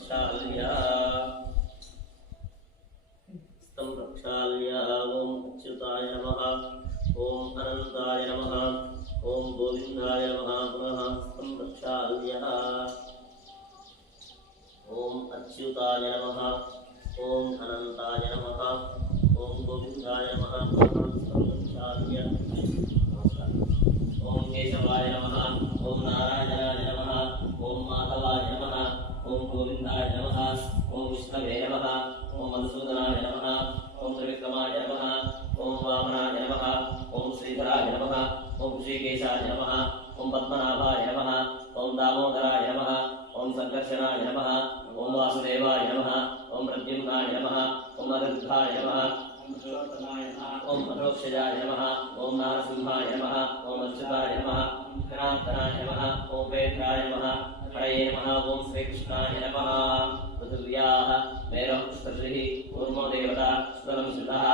प्रक्षाल्य ओम अच्युताय नमः ओम अनंताय नमः ओम गोविंदाय नमः पुनः स्तम प्रक्षाल्य ओम अच्युताय नमः ओम अनंताय नमः ओम गोविंदाय नमः पुनः स्तम प्रक्षाल्य ओम केशवाय नमः ओम नारायणाय नमः ओम माधवाय नमः ओम गोविंदाय नमः ओम विष्णवे नमः ओम मधुसूदनाय नमः ओम त्रिविक्रमाय नमः ओम वामनाय नमः ओम श्रीधराय नमः ओम श्रीकेशाय नमः ओम पद्मनाभाय नमः ओम दामोदराय नमः ओम संकर्षणाय नमः ओम वासुदेवाय नमः ओम प्रद्युम्नाय नमः ओम अनिरुद्धाय नमः ओम अधोक्षजाय नमः ओम नारसिंहाय नमः ओम अच्युताय नमः गणान्तनाय नमः ओम वेद्राय नमः हरये नमः ओम श्रीकृष्णाय नमः पृथिव्याः मेरः पुष्करिः कूर्मो देवता सुतलं श्रुतः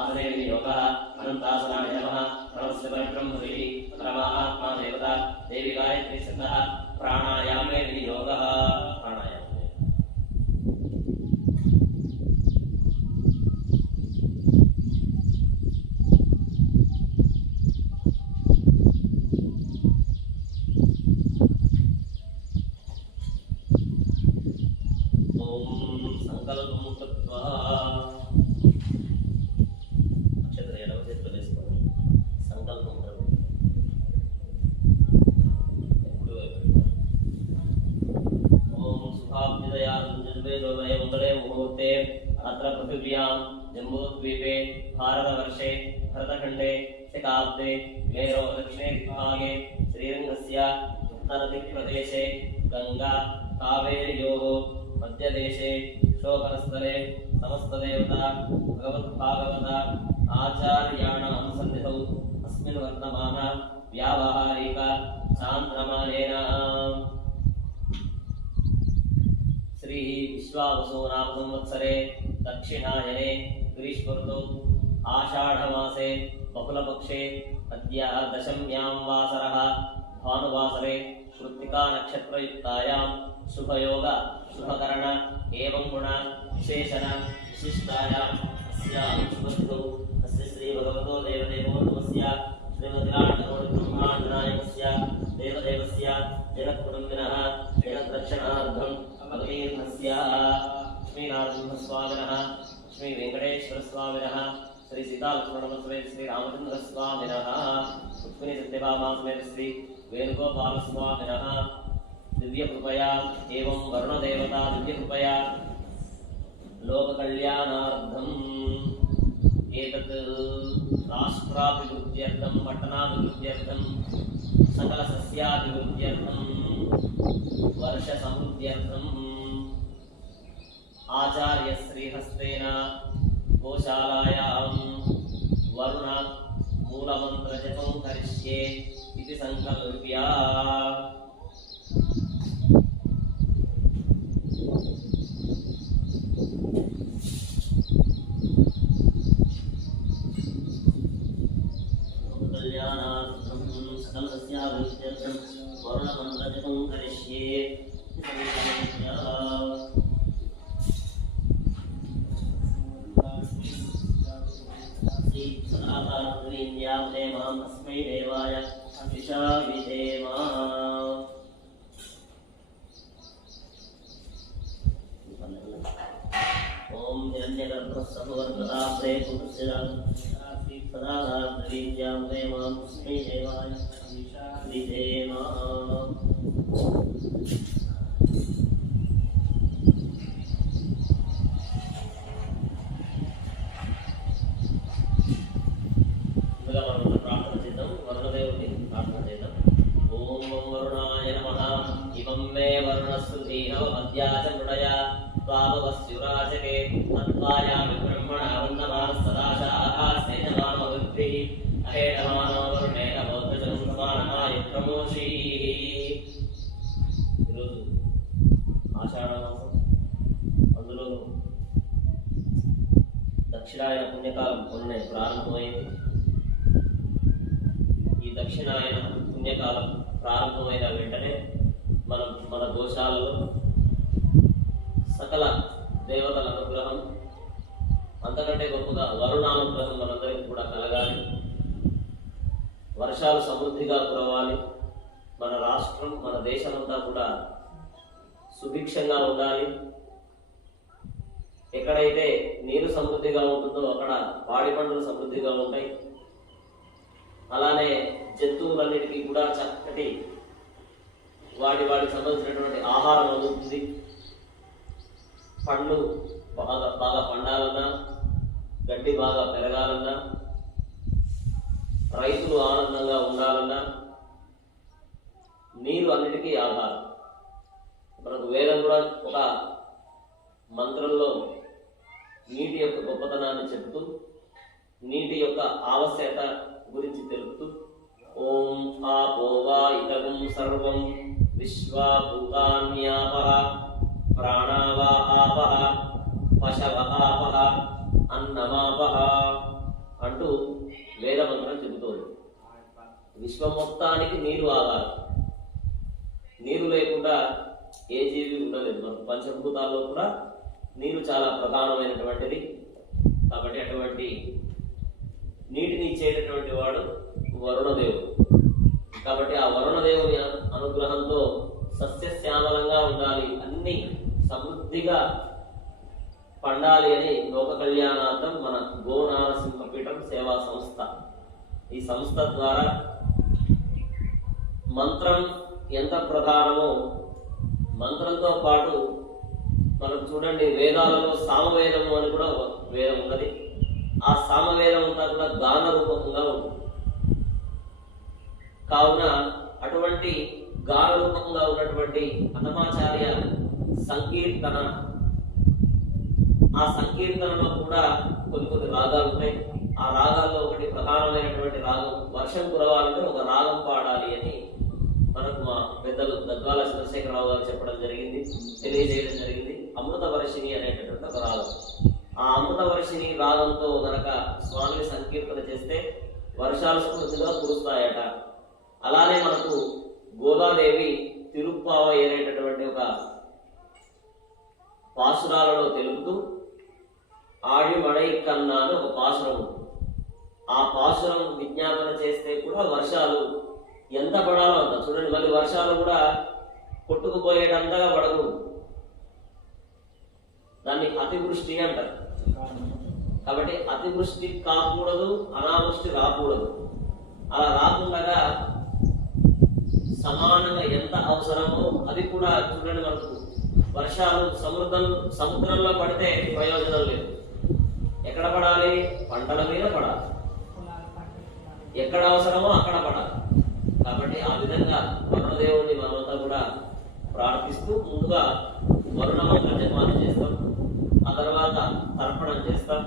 आसने विनियोगः अनन्तासनाय नमः प्रणवस्य परिब्रह्मभिः परमात्मा देवता देवी गायत्री श्रुतः प्राणायामे विनियोगः प्राणायामे मुहूर्ते अत्र पृथिव्यां जम्बूद्वीपे भारतवर्षे भरतखण्डे शकाब्दे मेरो दक्षिणे दिग्भागे श्रीरङ्गस्य उत्तरदिक्प्रदेशे गंगा कावेर्योः मध्यदेशे शोभनस्थले समस्तदेवता भगवद्भागवत आचार्याणां सन्निधौ अस्मिन् वर्तमान व्यावहारिक चान्द्रमानेन श्री विश्वावसु नाम संवत्सरे दक्षिणायने ग्रीष्मऋतौ आषाढमासे बहुलपक्षे अद्य दशम्यां वासरः भानुवासरे कृत्तिका नक्षत्रयुक्तायां शुभयोग शुभकरण एवं गुण विशेषण विशिष्टायां अस्यां शुभतिथौ अस्य श्री भगवतो देवदेवो नमस्य श्रीमद्राजगौरब्रह्माण्डनायकस्य देवदेवस्य जगत्कुटुम्बिनः जगद्रक्षणार्थं भगवीर्नस्य श्रीनारसिंहस्वामिनः श्री वेंकटेश्वरस्वामिनः श्री सीतालक्ष्मणसमेत श्री रामचंद्रस्वामिनः रुक्मिणी सत्यभामा समेत श्री वेणुगोपालस्वामिनः दिव्यकृपया एवं वरुणदेवता दिव्यकृपया लोककल्याणार्थम् एतत् राष्ट्राभिवृद्ध्यर्थं पట్టणाभिवृद्ध्यर्थं सकलसस्याभिवृद्ध्यर्थं वर्षसमृद्ध्यर्थम् आचार्यश्रीहस्तेन गोशालायां वरुण मूलमन्त्रजपं करिष्ये इति संकल्प्य कल्याणार्थं सकलसस्याभिवृद्ध्यर्थं वरुणमन्त्रजपं करिष्ये अस्मै देवाय विशा विधेम ओम हिरण्यगर्भस्सुवर्गदाब्दे पुरुषस्य सदा द्रवीज्यां देवां अस्मै देवाय विशा विधेम मे वर्णस्तुति नवमध्याच मृडया त्वावस्युराजके तत्त्वायामि ब्रह्मणा वन्दमानः सदाशास्ते जवामवृद्धिः अहेतमानो वरुणेन बौद्धजनं समानमाय प्रमोषीः ఈరోజు ఆషాఢ మాసం అందులో దక్షిణాయన పుణ్యకాలం మొన్నే ప్రారంభమైంది. ఈ దక్షిణాయన పుణ్యకాలం ప్రారంభమైన వెంటనే మన గోశాలలో సకల దేవతల అనుగ్రహం, అంతకంటే గొప్పగా వరుణానుగ్రహం మనందరికీ కూడా కలగాలి. వర్షాలు సమృద్ధిగా కురవాలి. మన రాష్ట్రం, మన దేశమంతా కూడా సుభిక్షంగా ఉండాలి. ఎక్కడైతే నీరు సమృద్ధిగా ఉంటుందో అక్కడ పాడి పంటలు సమృద్ధిగా ఉంటాయి. అలానే జంతువులన్నిటికీ కూడా చక్కటి వాటికి సంబంధించినటువంటి ఆహారం అందుతుంది. పండ్లు బాగా పండాలన్నా, గడ్డి బాగా పెరగాలన్నా, రైతులు ఆనందంగా ఉండాలన్నా నీరు అన్నిటికీ ఆధారం. మనకు వేదం కూడా ఒక మంత్రంలో నీటి యొక్క గొప్పతనాన్ని చెబుతూ, నీటి యొక్క ఆవశ్యకత గురించి తెలుపుతూ, ఓం ఆపో వా ఇదగం సర్వం విశ్వా భూతాన్యాపః ప్రాణా వా ఆపః పశవ ఆపః అన్నమాపః అంటూ వేదమంత్రం చెబుతోంది. విశ్వం మొత్తానికి నీరు ఆధారం. నీరు లేకుండా ఏ జీవి ఉండలేదు. మనకు పంచభూతాల్లో కూడా నీరు చాలా ప్రధానమైనటువంటిది. కాబట్టి అటువంటి నీటిని ఇచ్చేటటువంటి వాడు వరుణదేవుడు. కాబట్టి ఆ వరుణదేవుని అనుగ్రహంతో సస్యశ్యామలంగా ఉండాలి, అన్ని సమృద్ధిగా పండాలి అని లోక కళ్యాణార్థం మన గోనారసింహపీఠం సేవా సంస్థ, ఈ సంస్థ ద్వారా మంత్రం ఎంత ప్రధానమో, మంత్రంతో పాటు మనం చూడండి వేదాలలో సామవేదము అని కూడా వేదం ఉన్నది. ఆ సామవేదం అంతా కూడా గాన రూపకంగా ఉంటుంది. కావున అటువంటి గాన రూపకంగా ఉన్నటువంటి అన్నమాచార్య సంకీర్తన, ఆ సంకీర్తనలో కూడా కొన్ని రాగాలు ఉంటాయి. ఆ రాగాల్లో ఒకటి ప్రధానమైనటువంటి రాగం వర్షం కురవాలంటే ఒక రాగం పాడాలి అని మనకు మా పెద్దలు దద్వాల చంద్రశేఖరరావు గారు చెప్పడం జరిగింది, తెలియజేయడం జరిగింది. అమృత వర్షిణి అనేటటువంటి ఒక రాగం. ఆ అమృత వర్షిణి రాగంతో గనక స్వామిని సంకీర్తన చేస్తే వర్షాలు సమృద్ధిగా కురుస్తాయట. అలానే మనకు గోదాదేవి తిరుప్పావై అనేటటువంటి ఒక పాసురాలలో తెలుపుతూ ఆడి మడై కన్నా అని ఒక పాసురం. ఆ పాసురం విజ్ఞాపన చేస్తే కూడా వర్షాలు ఎంత పడాలో అంత. చూడండి, మళ్ళీ వర్షాలు కూడా కొట్టుకుపోయేటంతగా పడకూడదు. దాన్ని అతివృష్టి అంటారు. కాబట్టి అతివృష్టి కాకూడదు, అనావృష్టి రాకూడదు. అలా రాకుండా సమానంగా ఎంత అవసరమో అది కూడా చూడండి. మనకు వర్షాలు సముద్రంలో పడితే ప్రయోజనం లేదు. ఎక్కడ పడాలి? పంటల మీద పడాలి. ఎక్కడ అవసరమో అక్కడ పడాలి. కాబట్టి ఆ విధంగా వరుణదేవుడిని మనమంతా కూడా ప్రార్థిస్తూ ముందుగా వరుణ మంత్ర జపాన్ని చేస్తాం. ఆ తర్వాత తర్పణం చేస్తాం.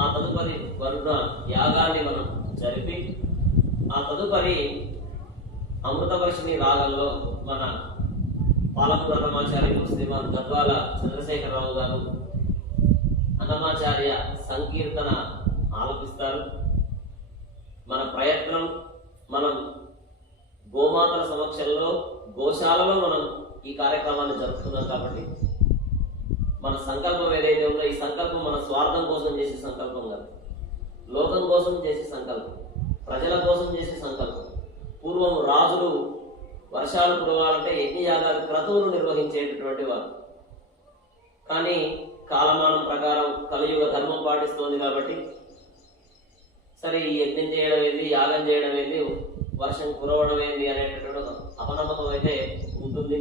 ఆ తదుపరి వరుణ యాగాన్ని మనం జరిపి ఆ తదుపరి అమృతవర్షిణి రాగంలో మన పాలమూరు అన్నమాచార్యులు శ్రీమాన్ గద్వాల చంద్రశేఖరరావు గారు అన్నమాచార్య సంకీర్తన ఆలపిస్తారు. మన ప్రయత్నం, మనం గోమాతల సమక్షంలో గోశాలలో మనం ఈ కార్యక్రమాన్ని జరుపుతున్నాం. కాబట్టి మన సంకల్పం ఏదైతే ఉందో ఈ సంకల్పం మన స్వార్థం కోసం చేసే సంకల్పం కాదు, లోకం కోసం చేసే సంకల్పం, ప్రజల కోసం చేసే సంకల్పం. పూర్వం రాజులు వర్షాలు కురవాలంటే యజ్ఞయాగాది క్రతువులు నిర్వహించేటటువంటి వారు. కానీ కాలమానం ప్రకారం కలియుగ ధర్మం పాటిస్తోంది కాబట్టి సరే ఈ యజ్ఞం చేయడం ఏంది, యాగం చేయడం ఏంది, వర్షం కురవడం ఏంది అనేటటువంటి అపనమ్మకం అయితే ఉంటుంది.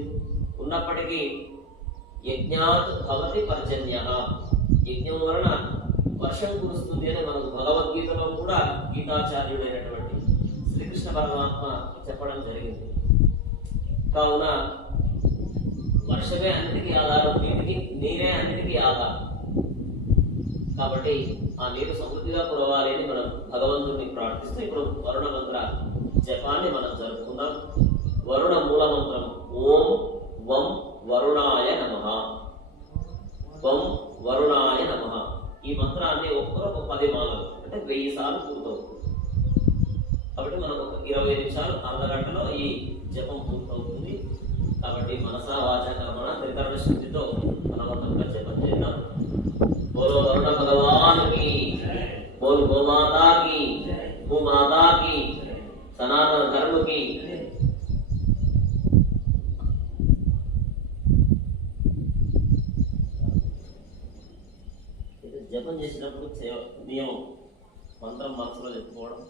ఉన్నప్పటికీ యజ్ఞాత్ భవతి పర్జన్య, యజ్ఞం వలన వర్షం కురుస్తుంది అని మనకు భగవద్గీతలో కూడా గీతాచార్యుడైనటువంటి శ్రీకృష్ణ పరమాత్మ చెప్పడం జరిగింది. కావున వర్షమే అన్నిటికీ ఆధారం, నీరే అన్నిటికీ ఆధారం. కాబట్టి ఆ నీరు సమృద్ధిగా కురవాలి అని మనం భగవంతుడిని ప్రార్థిస్తూ ఇప్పుడు వరుణ మంత్ర జపాన్ని మనం జరుపుకుందాం. వరుణ మూల మంత్రం ఓం వం వరుణాయ నమః, వం వరుణాయ నమః. ఈ మంత్రాన్ని ఒక్కొక్క 10 మాలలు అంటే 1000 సార్లు పూర్తవుతుంది. కాబట్టి మనకు 20 నిమిషాలు, అర్ధగంటలో ఈ జపం పూర్తవుతుంది. కాబట్టి మనసా వాచ కర్మణ త్రికరణ శుద్ధితో మనమంతా చేసేటప్పుడు నియమం మంత్రం మనసులో చెప్పుకోవడం,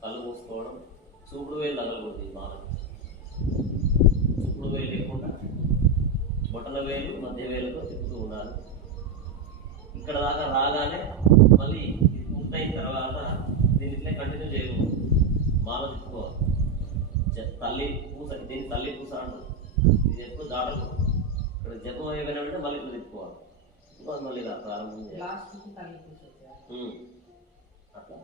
కళ్ళు మూసుకోవడం, చూపుడు వేలు తగలకూడదు. మాల చూపుడు వేలు లేకుండా బొటన వేలు మధ్య వేలుతో తిప్పుతూ ఉండాలి. ఇక్కడ దాకా రాగానే మళ్ళీ పూర్తయిన తర్వాత దీన్ని ఇట్లే కంటిన్యూ చేయకూడదు. మాల తిప్పుకోవాలి. తల్లి పూస, దీన్ని తల్లి పూస అంటారు. ఇది ఎప్పుడు దాటకూడదు. ఇక్కడ జపం అయిపోయినా అంటే మళ్ళీ ఇప్పుడు తిప్పుకోవాలి. మళ్ళీ ప్రారంభం చేయాలి. అట్లా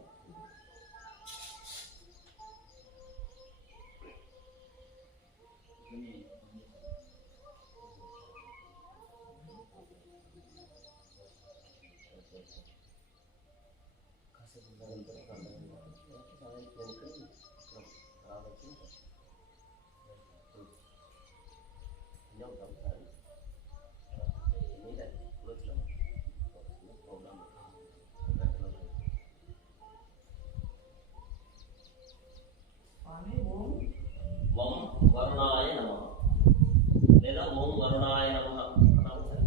ఓం వరుణాయ నమః లేదా ఓం వరుణాయ నమః అనాలి సార్.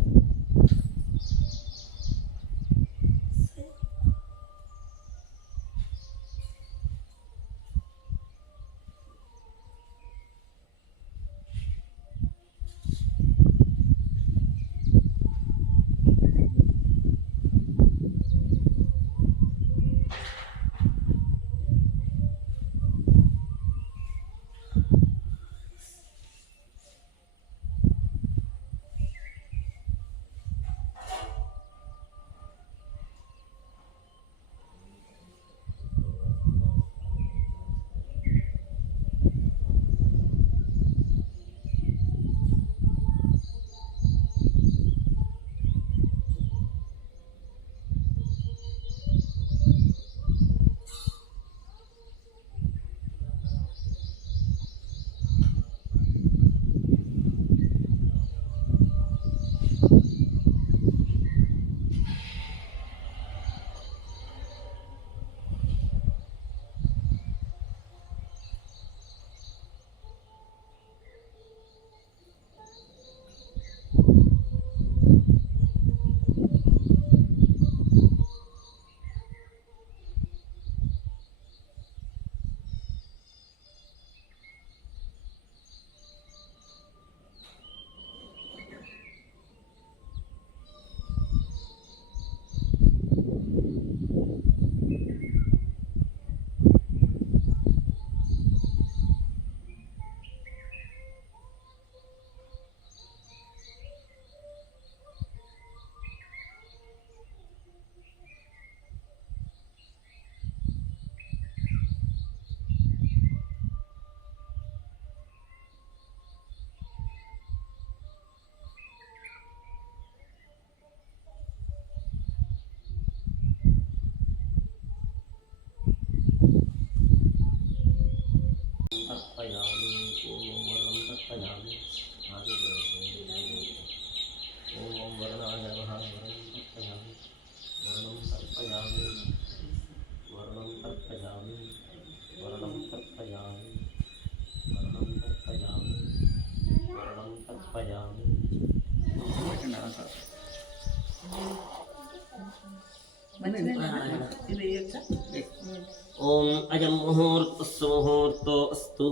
ఓం అయం ముహూర్తస్సు ముహూర్తో అస్తు.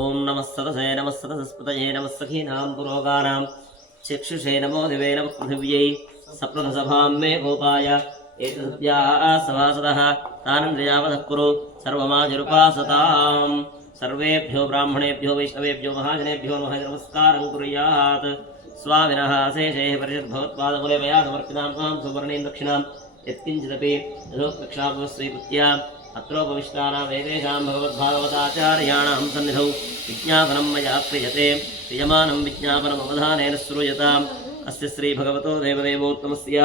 ఓం నమః సదసే నమః సదసస్పతయే నమః సఖీనాం పురోగానాం చక్షుషే నమో దివే నమః పృథివ్యై సప్రథసభాం మే గోపాయ ఏతస్యాః సవాసదః తానంద్రియావదః కురు సర్వమాజరుపాసతాం. సర్వేభ్యో బ్రాహ్మణేభ్యో వైష్ణవేభ్యో మహాజనేభ్యో నమస్కారం కుర్యాత్. స్వామినః శేషేః పరిషద్భవత్పాదమూలే మయా సమర్పితాం మాం సువర్ణీం దక్షిణాం యత్కించిదపి యథోక్తక్షాప స్వీకృత్య అత్రోపవిష్టానాం ఏతేషాం భగవద్భాగవతాచార్యాణాం సన్నిధౌ విజ్ఞాపనం మయా క్రియతే. క్రియమానం విజ్ఞాపనమవధానేన శ్రూయతాం. అస్య శ్రీ భగవతో దేవదేవోత్తమస్య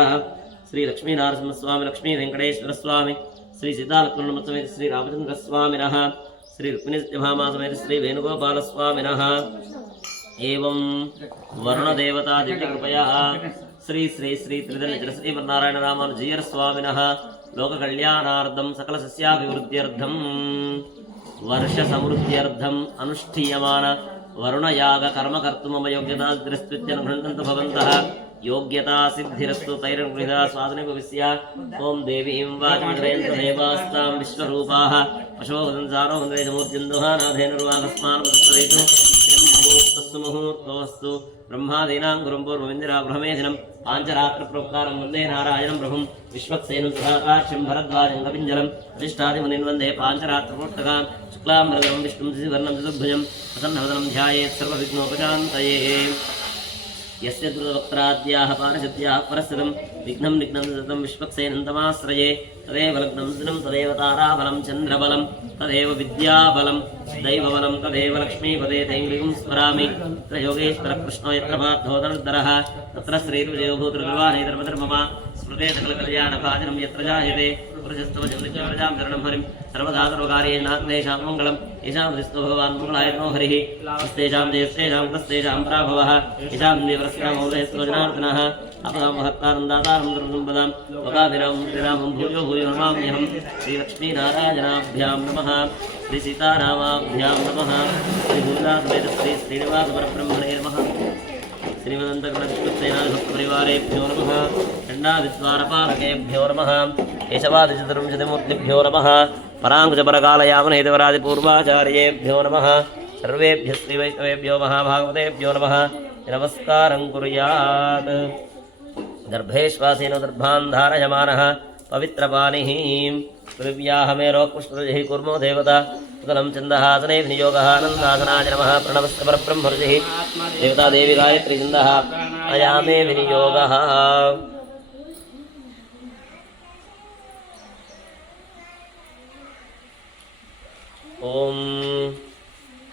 శ్రీ లక్ష్మీనరసింహస్వామి లక్ష్మీ వెంకటేశ్వరస్వామి శ్రీ సీతాలక్ష్మణమూర్తి శ్రీ రామచంద్రస్వామినః శ్రీ రుక్మిణీసత్యభామా సమేత శ్రీ వేణుగోపాలస్వామినః. ఏవం వరుణదేవతా దివ్యకృపయా శ్రీ శ్రీ శ్రీ త్రిదళ శ్రీమన్నారాయణ రామానుజీయర్ స్వామినః లోకకళ్యాణార్థం సకల సస్యాభివృద్ధ్యర్థం వర్ష సమృద్ధ్యర్థం అనుష్ఠీయమాన వరుణయాగ కర్మ కర్తుమమ యోగ్యతా ద్రస్త్విత్యనుగృహంతు భవంతః. योग्यता सिद्धिरस्तु तैर्गृहदा स्वादने भविष्य ओम देवीं वाचमग्रयन्त देवास्तां विश्वरूपाः पशोगदंसारो वन्द्रेजमूर्तिन्दुहानाधेनुर्वाकस्मान् वदत्रयतु मुहूर्तस्तु मुहूर्तोऽस्तु ब्रह्मादीनां गुरुं पूर्वमिन्द्राब्रह्मेधिनं पाञ्चरात्रप्रोक्तारं वन्दे नारायणं प्रभुं विश्वक्सेनं सुधाकाक्षं भरद्वाजं कपिञ्जरम् अधिष्ठादिमुनिन् वन्दे पाञ्चरात्रप्रोक्तकान् शुक्लाम्बरधरं विष्णुं शशिवर्णं चतुर्भुजं प्रसन्नवदनं ध्यायेत् सर्वविघ्नोपशान्तये यस्य द्रुतवक्त्राद्याः पारिषद्याः परस्थितं विघ्नं निघ्नं सततं विश्वक्सेनन्तमाश्रये तदेव लग्नं दिनं तदेव ताराबलं चन्द्रबलं तदेव विद्याबलं दैवबलं तदेव लक्ष्मीपदे दैविकं स्मरामि तत्र योगेश्वरः कृष्णो यत्र पार्थो धनुर्धरः तत्र श्रीर्विजयो भूतृर्वाणेतर्मधर्ममा स्मृते सकलकल्याणभाजनं यत्र जायते पुरुषस्तवजं शरणं हरिं सर्वदा सर्वकार्येणाग्नेषां मङ्गलं येषां हृस्तो भगवान् मङ्गलायतो हरिः हस्तेषां जयस्तेषां कृस्तेषां पराभवः येषां देवरस्यामौलयस्तो जनार्दनः अपदां महत्तानन्दातारं दुर्गम्पदां लोकाभिरामं श्रीरामं भूयो भूयो नमाम्यहं श्रीलक्ष्मीनारायणाभ्यां नमः श्रीसीतारामाभ्यां नमः श्रीभूतासमेत श्रीनिवासपरब्रह्मणे नमः श्रीमदन्तगणविश्वक्सेनाधिभक्तपरिवारेभ्यो नमः चण्डादिद्वारपालकेभ्यो नमः केशवादिचतुर्विंशतिमूर्तिभ्यो नमः पराङ्कुशपरकालयामनहेतवरादिपूर्वाचार्येभ्यो नमः सर्वेभ्यः श्रीवैष्णवेभ्यो महाभागवतेभ्यो नमः नमस्कारं कुर्यात् दर्भेश्वासेन दर्भान् धारयमानः पवित्रपाणिः पृथिव्याहमेरोक्पुष्परुचिः कुर्मो देवता उदलं चन्दहासने विनियोगः आनन्दासनाय नमः प्रणवस्य परब्रह्मरुचिः देवता देवी गायत्री चन्दः अयामे विनियोगः ॐ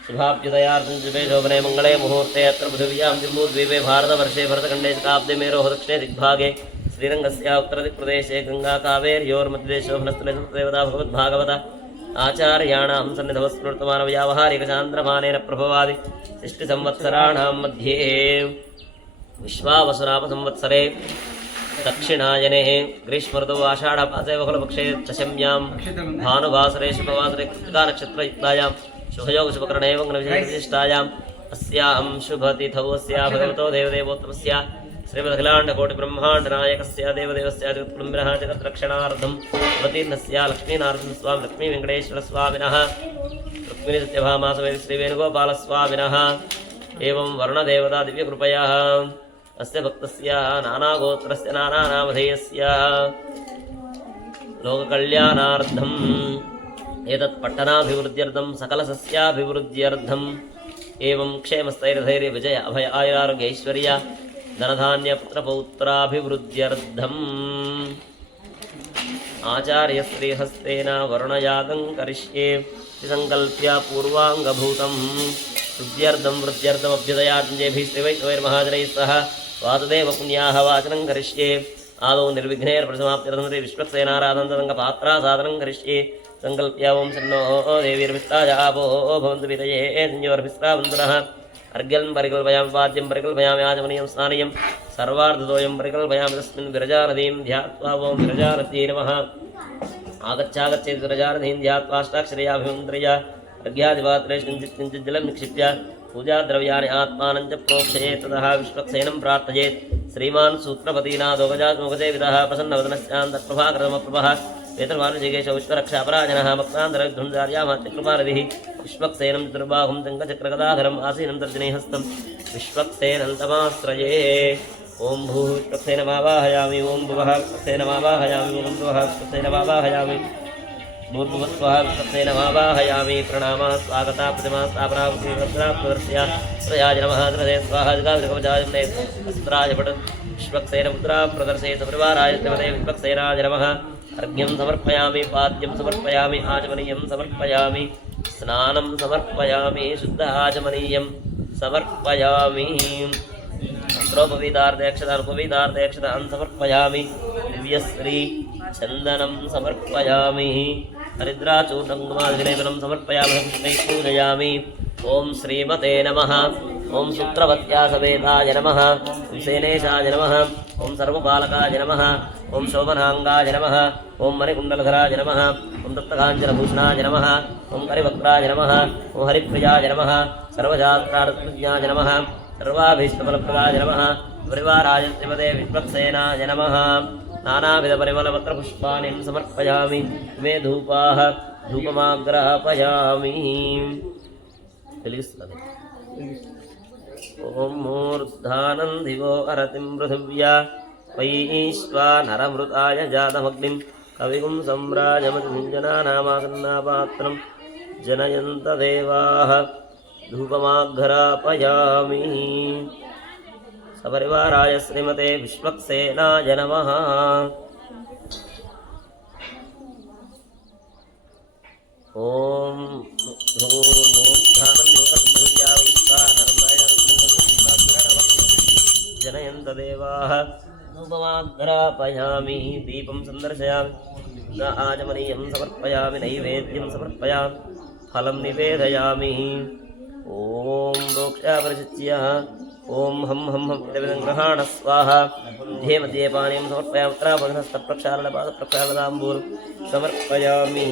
शुभाभ्युदयार्थं जुबे शोभने मङ्गले मुहूर्ते अत्र पृथिव्यां जम्बूद्वीपे भारतवर्षे भरतखण्डे शताब्दे मेरोः दक्षिणे दिग्भागे श्रीरङ्गस्य उत्तरदिक्प्रदेशे गङ्गा कावेर्योर्मध्ये शोभनस्थले संस्कृतदेवता भगवद्भागवत आचार्याणां सन्निधवस्मृतमानव्यावहारिकचान्द्रमानेन प्रभवादि षष्टिसंवत्सराणां मध्ये विश्वावसुनामसंवत्सरे दक्षिणायने ग्रीष्मऋतौ आषाढमासे बहुलपक्षे दशम्यां भानुवासरे शुभवासरे कृत्तिकानक्षत्रयुक्तायां शुभयोगशुभकरणे वङ्गविशिष्टायाम् अस्यां शुभतिथौ अस्या भगवतो देवदेवोत्तमस्य श्रीमदखिलाण्डकोटिब्रह्माण्डनायकस्य देवदेवस्य जगत्कुटुम्बिनः जगद्रक्षणार्थं अवतीर्णस्य लक्ष्मीनारसिंहस्वामी लक्ष्मीवेङ्कटेश्वरस्वामिनः रुक्मिणीसत्यभामासमेत श्रीवेणुगोपालस्वामिनः एवं वरुणदेवता दिव्यकृपया अस्य भक्तस्य नानागोत्रस्य नानानामधेयस्य लोककल्याणार्थम् एतत् पट्टनाभिवृद्ध्यर्थं सकलसस्याभिवृद्ध्यर्थम् एवं क्षेमस्थैर्यधैर्य विजय अभय आयुरारोग्य ऐश्वर्य धनधान्यपुत्रपौत्राभिवृद्ध्यर्थम् आचार्यश्रीहस्तेन वरुणयागं करिष्ये संकल्प्य पूर्वाङ्गभूतं वृद्ध्यर्थं वृद्ध्यर्थमभ्युदयार्जयेभिः श्रीवैष्णवैर्महाजनैः सह वासुदेव पुण्याः वाचनं करिष्ये आदौ निर्विघ्नेर्प्रसमाप्त्यर्थं श्री विश्वक्सेनाराधनतदङ्गपात्रासाधनं करिष्ये संकल्प्य ओं सन्नो देवीर्विष्टाय आपो भवन्तु विदये संयोर्भिस्रावन्तुनः अर्घ्यं परिकल्पयामि पाद्यं परिकल्पयामि आचमनीयं स्नानीयं सर्वार्धतोयं परिकल्पयामि तस्मिन् विरजानदीं ध्यात्वा ओं विरजानद्यै नमः आगच्छागच्छेत् विरजानदीं ध्यात्वा अष्टाक्षरयाभिमन्त्र्य अर्घ्यादिपात्रे किञ्चित् जलं निक्षिप्य पूजाद्रव्याणि आत्मानं च प्रोक्षयेत् ततः विश्वक्सेनं प्रार्थयेत् श्रीमान् सूत्रपतीनादोगजात्मोगसेवितः प्रसन्नवदनस्यान्तप्रभाकरमप्रभः वेतर्मानुषिकेश विश्वरक्षापराजनः भक्तान्तरविध्वंसार्यामात्यकृपारदिः विश्वक्सेनं चतुर्बाहुं शङ्खचक्रगदाधरम् आसीनं तर्जनीहस्तं विश्वक्सेनन्तमाश्रये ॐ भूः विश्वक्सेनमावाहयामि ॐ भुवः विश्वक्सेनमावाहयामि ॐ भुवः विश्वक्सेनमावाहयामि भूर्भुवस्वः विश्वक्सेनमावाहयामि प्रणामः स्वागता प्रतिमा स्थापना प्रदर्शय प्रयाज नमः द्रदे स्वाहा जगाविकवचाजमने अस्त्राय पट विश्वक्सेनमुद्रा प्रदर्शयेत परिवाराय देवते विश्वक्सेनाय नमः अर्घ्यं समर्पयामि पाद्यं समर्पयामि आचमनीयं समर्पयामि स्नानं समर्पयामि शुद्ध आचमनीयं समर्पयामि अस्त्रोपवीतार्धयक्षदानुपवीतार्धयक्षदान् समर्पयामि दिव्यश्री चन्दनं समर्पयामि हरिद्राचूर्णं गुमादिलेपनं समर्पयामि कृष्णैः पूजयामि ॐ श्रीमते नमः ॐ सूत्रवत्यासवेदाय नमः ॐ सेनेशाय नमः ॐ सर्वपालकाय नमः ॐ शोभनाङ्गाय नमः ॐ मणिकुण्डलधराय नमः ॐ दत्तकाञ्चनभूषणाय नमः ॐ हरिवक्त्राय नमः ॐ हरिप्रियाय नमः सर्वशास्त्रार्थज्ञाय नमः सर्वाभीष्टफलप्रदाय नमः परिवाराय श्रीमते विश्वक्सेनाय नमः नानाविधपरिमलपत्रपुष्पाणि समर्पयामि मे धूपाः धूपमाग्रापयामि ॐ मूर्धानं दिवो अरतिं पृथिव्या वैश्वानरमृताय जातमग्निं कविगुं सम्राजमतिञ्जनानामासन्नापात्रं जनयन्तदेवाः धूपमाघ्रापयामि सपरिवाराय श्रीमते विश्वक्सेनाय नमः ॐ जनयन्तदेवाः धूपमाघ्रापयामि दीपं सन्दर्शयामि न आचमनीयं समर्पयामि नैवेद्यं समर्पयामि फलं निवेदयामि ॐ रोक्षापरिचित्य ॐ हं हं हं इदविदङ्ग्रहाण स्वाहा ध्ये मध्ये पानीयं समर्पयामि उत्तरापदहस्तप्रक्षालनपादप्रक्षालनाम्बूलं समर्पयामि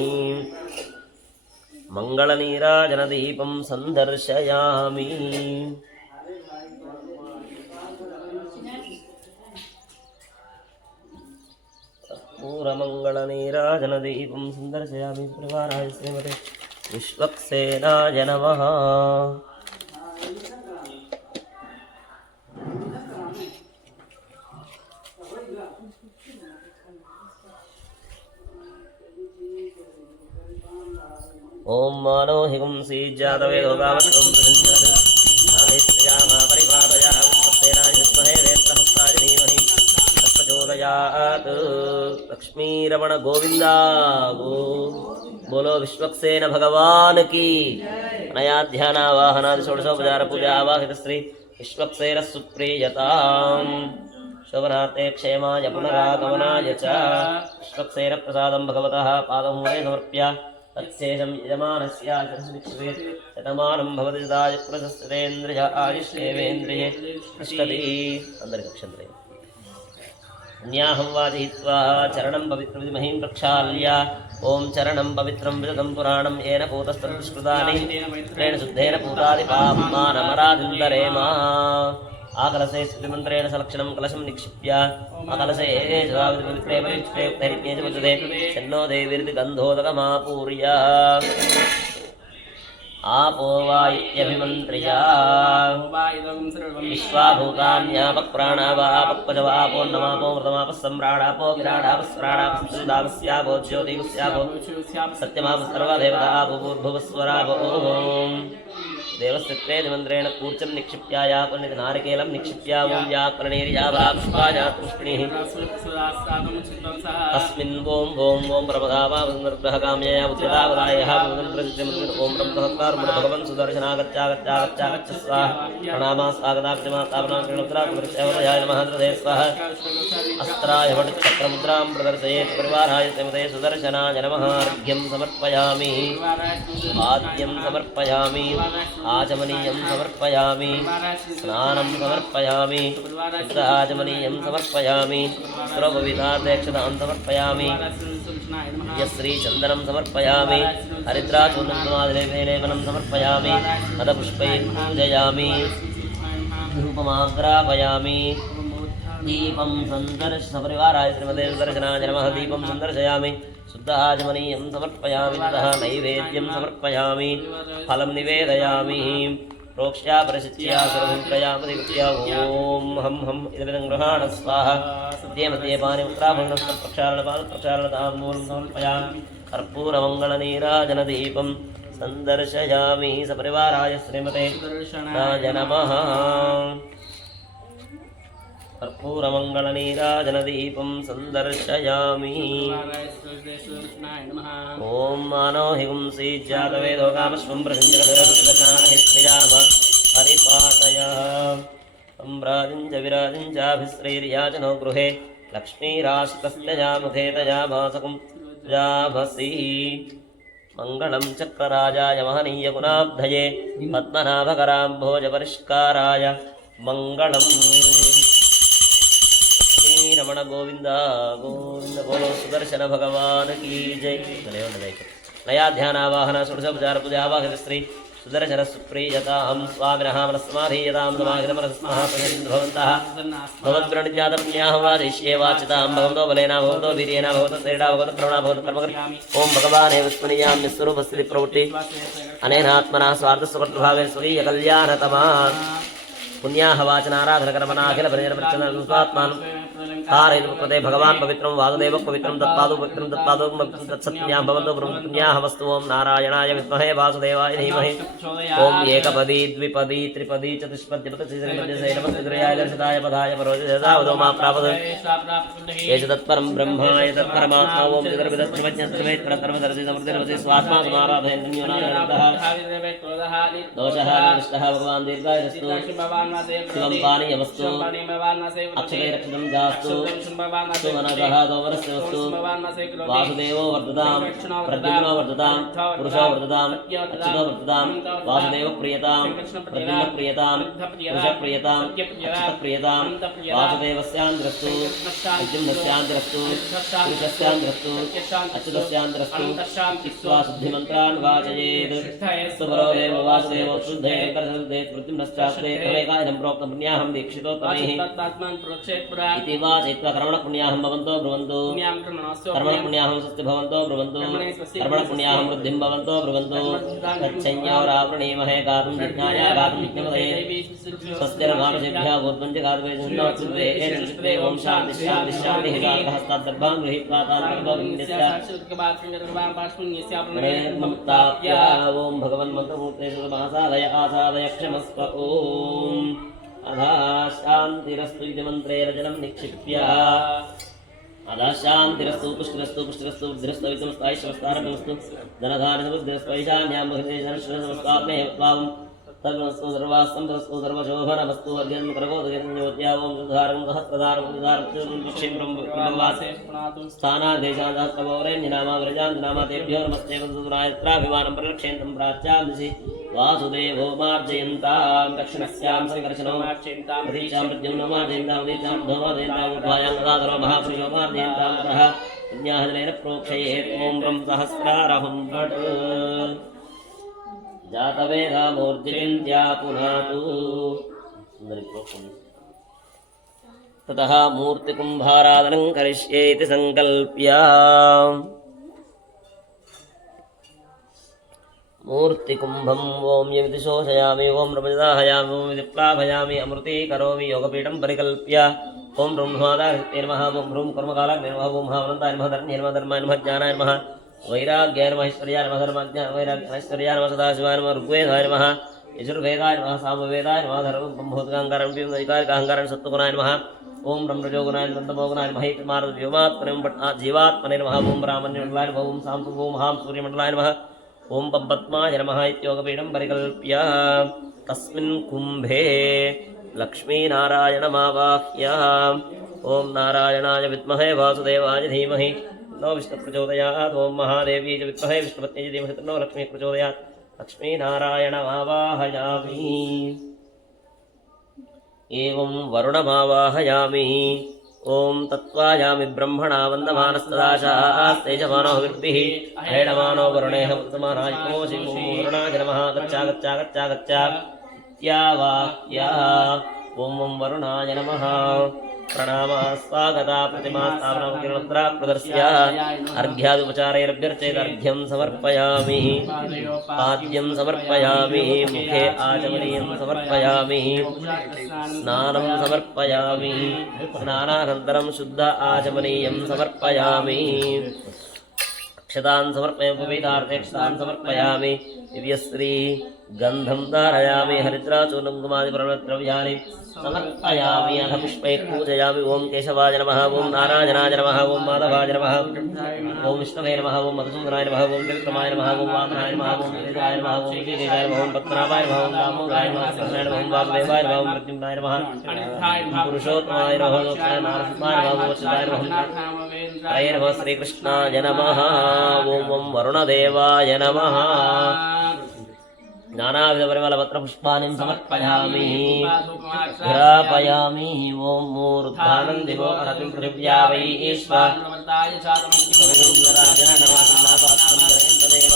मङ्गलनीराजनदीपं सन्दर्शयामि पूरमङ्गलनीराजनदीपं सन्दर्शयामि परिवाराय श्रीमते विश्वक्सेनाय नमः ॐ मानो हिंसी जातवेदो गावन्तं प्रसञ्जते परिपादया विश्वक्सेनाय विद्महे वेत्रहस्ताय धीमहि तत्प्रचोदयात् लक्ष्मीरमण गोविंदा गो बोलो विश्वक्सेन भगवान की अनया ध्यानावाहनादि षोडशोपचार पूजा आवाहित श्री विश्वक्सेन सुप्रीयतां शोभनार्थे क्षेमाय पुनरागमनाय च विश्वक्सेन प्रसादं भगवतः पादमूले समर्प्य तत्शेषं यजमानस्य शतमानं भवति सदाय प्रशस्तेन्द्रिय आयुष्येवेन्द्रिये तिष्ठति अन्तरिक्षन्द्रे अन्याहं वाचयित्वा चरणं पवित्रविधिमहीं प्रक्षाल्य ॐ चरणं पवित्रं विदतं पुराणं येन पूतस्तत्पुष्कृतानि प्रेण शुद्धेन पूतादिपापमानमरादिन्दरेम आकलसे स्तुतिमन्त्रेण सलक्षणं कलशं निक्षिप्य आकलसे पवित्रे पवित्रे धैर्ये च वदते शन्नो देवीर्ति गन्धोदकमापूर्य आपो वा इत्यभिमन्त्र्या विश्वाभूतान्यापक्प्राणावापक्पजवापो नमापो मृतमापस्सम्राडापो विराडापस्राडापस्यापो ज्योतिगुस्यापो सत्यमाप सर्वदेवतापो भूर्भुवस्वरापो ॐ देवस्त्रेण कूर्चं निक्षिप्यायापनित नारिकेलं निक्षिप्या ॐ व्याकरणेर्यावरापुष्पायापुष्पिणिः अस्मिन् ॐ प्रमदावावसन्दर्भकाम्यया उद्यतावदायः ॐ ब्रह्महत्तारुमण भगवन् सुदर्शनागच्चागच्चागच्चागच्छ स्वाहा प्रणामा स्वागताब्जमातापनाकृणोत्तरापुरुषाय नमः हृदये स्वाहा अस्त्राय वटचक्रमुद्रां प्रदर्शयेत् परिवाराय श्रीमते सुदर्शनाय नमः अर्घ्यं समर्पयामि आद्यं समर्पयामि आचमनीयं समर्पयामि स्नानं समर्पयामि शुद्धाचमनीयं समर्पयामि सर्वविधार्थेक्षतां समर्पयामि यश्रीचन्दनं समर्पयामि हरिद्राचूर्णमादिलेपनं समर्पयामि मदपुष्पैः पूजयामि धूपमाग्रापयामि दीपं सन्दर्श सपरिवाराय श्रीमते सुदर्शनाय नमः दीपं सन्दर्शयामि शुद्धाचमनीयं समर्पयामि ततः नैवेद्यं समर्पयामि फलं निवेदयामि प्रोक्ष्या परिशिच्या सर्वभूतयामधिकृत्य ॐ हं हं इदविदङ्ग्रहाण स्वाहा मध्ये मध्ये पानिमुत्राभरणप्रक्षालनपादप्रक्षालनताम्बूलं समर्पयामि कर्पूरमङ्गलनीराजनदीपं सन्दर्शयामि सपरिवाराय श्रीमते सुदर्शनाय नमः कर्पूरमङ्गलनीराजनदीपं सन्दर्शयामि ॐ मानो हिंसी जातवेदो कामश्वं प्रसञ्जगदरविजाम परिपातय सम्राजिं च विराजिं चाभिश्रैर्याजनो गृहे लक्ष्मीराशितस्य जामुखे तया भासकुं जाभसि मङ्गलं चक्रराजाय महनीयगुणाब्धये पद्मनाभकराम्भोजपरिष्काराय मङ्गलम् रमण गोविंद गोविंद बोलो सुदर्शन भगवान की जय नया ध्यान आवाहन षोडशोपचार पूजा आवाहित श्री सुदर्शनसुप्रीयतां स्वामिनः मनस्समाधीयतां समाहितमनस्मः भवन्तः भवद्वृणिजातपुण्याः वादिष्ये वाचितां भगवतो बलेन भगवतो वीर्येण भगवतो शरीरा भगवतो करुणा भगवतो कर्मकर् ॐ भगवानेव स्मरणीयां निःस्वरूपस्थिति प्रवृत्ति अनेनात्मनः स्वार्थस्वकर्तृभावे स्वकीयकल्याणतमा पुण्याः वाचनाराधनकर्मणाखिलपरिजनप्रचन्द्रस्वात्मानं कारयितुकृते भगवान् पवित्रं वासुदेव पवित्रं तत्पादो पवित्रं तत्सत्पुण्यां भवन्तो पुण्याः वस्तु ॐ नारायणाय विद्महे वासुदेवाय धीमहि ॐ एकपदी द्विपदी त्रिपदी चतुष्पद्यपतिश्रीमद्यशैलमद्विग्रयाय दर्शिताय पदाय परोजसावधो मा प्रापद एष तत्परं ब्रह्मा एतत्परमात्मा ॐ जगद्विदस्त्रमज्ञस्त्रवेत्तरतर्मदर्शि समृद्धिर्वसि स्वात्मा समाराधयन्योनानन्दः दोषः निष्ठः भगवान् दीर्घायुरस्तु शिवं पानीयमस्तु अक्षये रक्षितं जास्तु सुमनसः सौवरस्य वस्तु वासुदेवो वर्धतां प्रद्युम्नो वर्धतां पुरुषो वर्धतां अच्युतो वर्धतां वासुदेव प्रियतां प्रद्युम्न प्रियतां पुरुष प्रियतां अच्युत प्रियतां वासुदेवस्यान्द्रस्तु प्रद्युम्नस्यान्द्रस्तु पुरुषस्यान्द्रस्तु अच्युतस्यान्द्रस्तु इत्वा शुद्धिमन्त्रान् वाचयेत् सुपरो देव वासुदेवो शुद्धे कर्षुद्धे प्रद्युम्नश्चास्ते तमेकायनं प्रोक्तं पुण्याहं दीक्षितोत्तमैः इति वाचयित्वा कर्मणपुण्याहं भवन्तो ब्रुवन्तु कर्मणपुण्याहं स्वस्ति भवन्तो ब्रुवन्तु कर्मणपुण्याहं वृद्धिं भवन्तो ब्रुवन्तु तच्छञ्योरावृणीमहे गातुं यज्ञाय गातुं यज्ञपदये स्वस्तिर्मानुषेभ्यः भूत्वञ्च गातुवे ॐ शान्ति शान्ति शान्तिः हस्ताद्दर्भां गृहीत्वा तात्पर्यमुक्ताप्य ॐ भगवन्मन्त्रमूर्ते सुमासादय आसादय क्षमस्व ॐ अधा शान्तिरस्तु इति मन्त्रेण जलं निक्षिप्य अधा शान्तिरस्तु पुष्टिरस्तु पुष्टिरस्तु वृद्धिरस्तु विद्यमस्तायश्वस्तारकमस्तु धनधान्यसमुद्धिरस्तु ऐशान्यां महदेशनश्वरसमस्तात्मेयत्वां तन्मस्तु सर्वास्तंभस्तु सर्वशोभनमस्तु अर्घ्यं करगोदयज्ञोत्या ॐ सुधारं सहस्रधारं क्षिप्रं स्थानादेशादास्तवौरेण्यनामा व्रजान्तनामा तेभ्यो नमस्ते वसुरायत्राभिमानं परिरक्षेन्तं प्राच्यां वासुदेवो मार्जयन्तां दक्षिणस्यां संकर्षणो प्रतीचां प्रद्युम्नो मार्जयन्तां प्रतीचां धोमार्जयन्तां उद्वायां गदाधरो महापुरुषो मार्जयन्तां ततः विज्ञाहजनेन प्रोक्षयेत् ॐ ब्रं सहस्रारहं भट् जातवेदामूर्तिविन्द्या पुनातु ततः मूर्तिकुम्भाराधनं करिष्ये इति सङ्कल्प्य मूर्तिकुम्भं ॐ यमिति शोषयामि ॐ प्रपञ्चदाहयामि ॐ यदि प्लाभयामि अमृतीकरोमि योगपीठं परिकल्प्य ॐ ब्रह्मवादाय नमः ॐ भ्रूं कर्मकालाय नमः ॐ महावनन्ताय नमः धर्म्ये नमः धर्माय नमः ज्ञानाय नमः वैराग्याय नमः ऐश्वर्याय नमः धर्मज्ञान वैराग्यैश्वर्याय नमः सदाशिवाय नमः ऋग्वेदाय नमः यजुर्वेदाय नमः सामवेदाय नमः धर्मं ब्रह्मोदकाङ्कारं अधिकारिकाङ्कारं सत्त्वगुणाय नमः ॐ ब्रह्मरजोगुणाय नन्दमोगुणाय नमः व्योमात्मने जीवात्मने नमः ॐ ब्राह्मण्यमण्डलाय नमः ॐ सांसुभो महां सूर्यमण्डलाय नमः ॐ पद्माय नमः इत्योगपीठं परिकल्प्य तस्मिन् कुम्भे लक्ष्मीनारायणमावाह्य ॐ नारायणाय विद्महे वासुदेवाय धीमहि नो विष्णुप्रचोदयात् ॐ महादेवी च विद्महे विष्णुपत्न्यै च धीमहि तन्नो लक्ष्मीः प्रचोदयात् लक्ष्मीनारायणमावाहयामि एवं वरुणमावाहयामि ॐ तत्त्वायामि ब्रह्मणा वन्दमानस्तदाशास्तेजमानो विर्भिः हेडमानो वरुणेह उत्तमानायकोऽसि ॐ वरुणाय नमः गच्छा गच्छा गच्छा गच्छा इत्यावाह्य ॐ वरुणाय नमः प्रणामः स्वागता प्रतिमा स्थापनं किरणोत्तरा प्रदर्श्य अर्घ्यादुपचारैरभ्यर्चयदर्घ्यं समर्पयामि पाद्यं समर्पयामि मुखे आचमनीयं समर्पयामि स्नानं समर्पयामि स्नानानन्तरं शुद्ध आचमनीयं समर्पयामि अक्षतान् समर्पयामि पवित्रार्थेक्षतान् समर्पयामि दिव्यश्री गन्धं धारयामि हरिद्राचूर्णं कुमादिपर्वद्रव्याणि समर्पयामि अथ पुष्पैः पूजयामि ॐ केशवाय नमः ॐ नारायणाय नमः ॐ माधवाय नमः ॐ विष्णवे नमः ॐ मधुसूदनाय नमः ॐ त्रिविक्रमाय नमः ॐ वामनाय नमः ॐ श्रीराय नमः ॐ श्रीदेवाय नमः ॐ पद्मनाभाय नमः ॐ दामोदराय नमः कृष्णाय नमः ॐ वासुदेवाय नमः ॐ प्रद्युम्नाय नमः पुरुषोत्तमाय नमः नारसिंहाय नमः ॐ वत्सलाय नमः त्रये नमः श्रीकृष्णाय नमः ॐ वरुणदेवाय नमः नानाविधपरिमलपत्रपुष्पाणि समर्पयामि घ्रापयामि ॐ मूर्धानं दिवो अरतिं पृथिव्या वै ईश्वर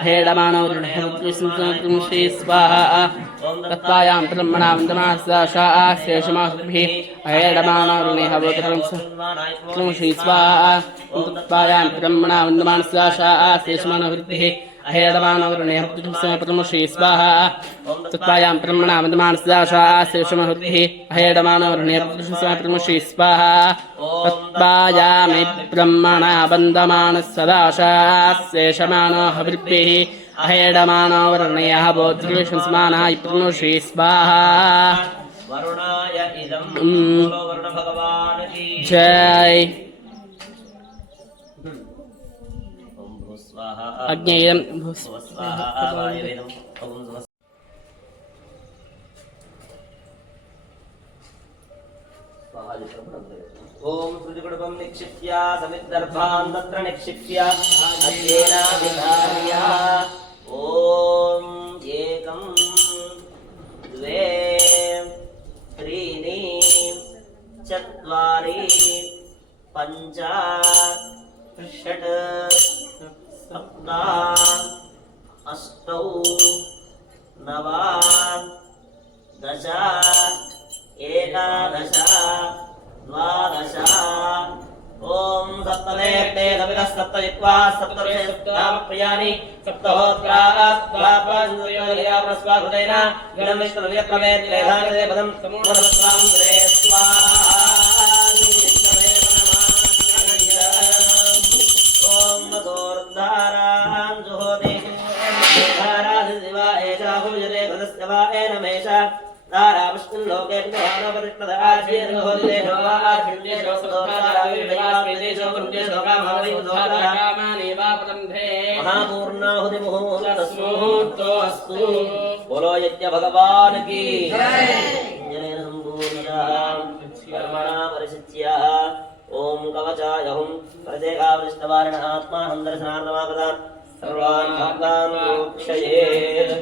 अहेडमानो श्री स्वाहा तत्त्वायां ब्रह्मणा वन्दमानसा शेषमाभिः अहेडमानो श्री स्वाहा तत्त्वायां ब्रह्मणा वन्दमानसा शेषमानवृद्धिः अहेडमानो श्री स्वाहा तत्त्वायां ब्रह्मणा वन्दमानसा शेषमावृद्धिः अहेडमानो श्री स्वाहा तत्त्वायामि ब्रह्मणा वन्दमानः सदा शेषमानो हविर्भिः अहेडमानो वर्णयः बोधृशंस्मानाय श्री स्वाहा वरुणाय इदं वरुण भगवान की जय ओम भू स्वाहा अग्नेयं स्वाहा वायुवेदं ओम नमः स्वाहा ओम सुजगुडपं निक्षिप्य समिद्धर्भान् तत्र निक्षिप्य अध्येनाभिधार्य ओम एकं द्वे त्रीणि चत्वारि पञ्च षट् सप्त अष्टौ नव दश एकादश द्वादश ओम सप्तनेते सवितः सप्तजित्वा सप्तप्रियाणि सप्तहोत्रास्त्वापन्द्रयोनिया प्रस्वाकृतेन गणं विष्णुर्यक्रमेत् लेधानिदे पदं समूढस्वां द्वे ओम मधोर्धारां जुहोति धाराधिवा एषा भुजते भदस्य वा एनमेषा धारा विष्णुं लोके विद्यमानपरिष्कृतराज्येर्होदिते शोभार्जुन्येषु सदोधाराविवेकाविदेशो कुरुदेशो महापूर्णाहुतिमुहूर्तस्मुहूर्तो अस्तु बोलो यज्ञ भगवान की जनेन सम्पूर्णः कर्मणा परिशिच्यः ओम कवचाय हुं प्रत्येकावृष्टवारिण आत्मानं दर्शनार्थमागतान् सर्वान् भक्तान् मोक्षयेत्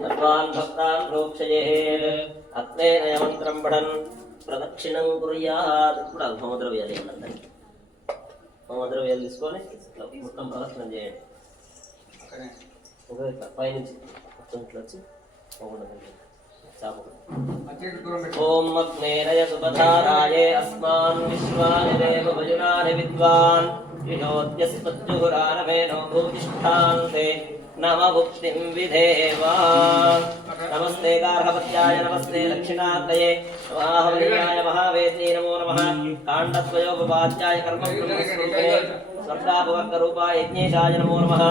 सर्वान् भक्तान् प्रोक्षयेत् अग्नेन यमन्त्रं पठन् प्रदक्षिणं कुर्यात् ఇప్పుడు హోమద్రవ్యాలు ఏంటంటే హోమద్రవ్యాలు తీసుకొని మొత్తం ప్రదక్షిణం చేయండి పైనుంచి ఇట్లా వచ్చి ओम अग्नेरय सुपधाराये अस्मान् विश्वानि देव भजुनानि विद्वान् विनोद्यस्पत्युहुरानवेनो भूतिष्ठान्ते नम भुक्तिं विधेवा नमस्ते गार्हपत्याय नमस्ते दक्षिणाग्नये महाहवनीयाय महावेदी नमो नमः काण्डद्वयोपवाद्याय कर्मब्रह्मस्वरूपे स्वर्गापवर्गरूपाय यज्ञेशाय नमो नमः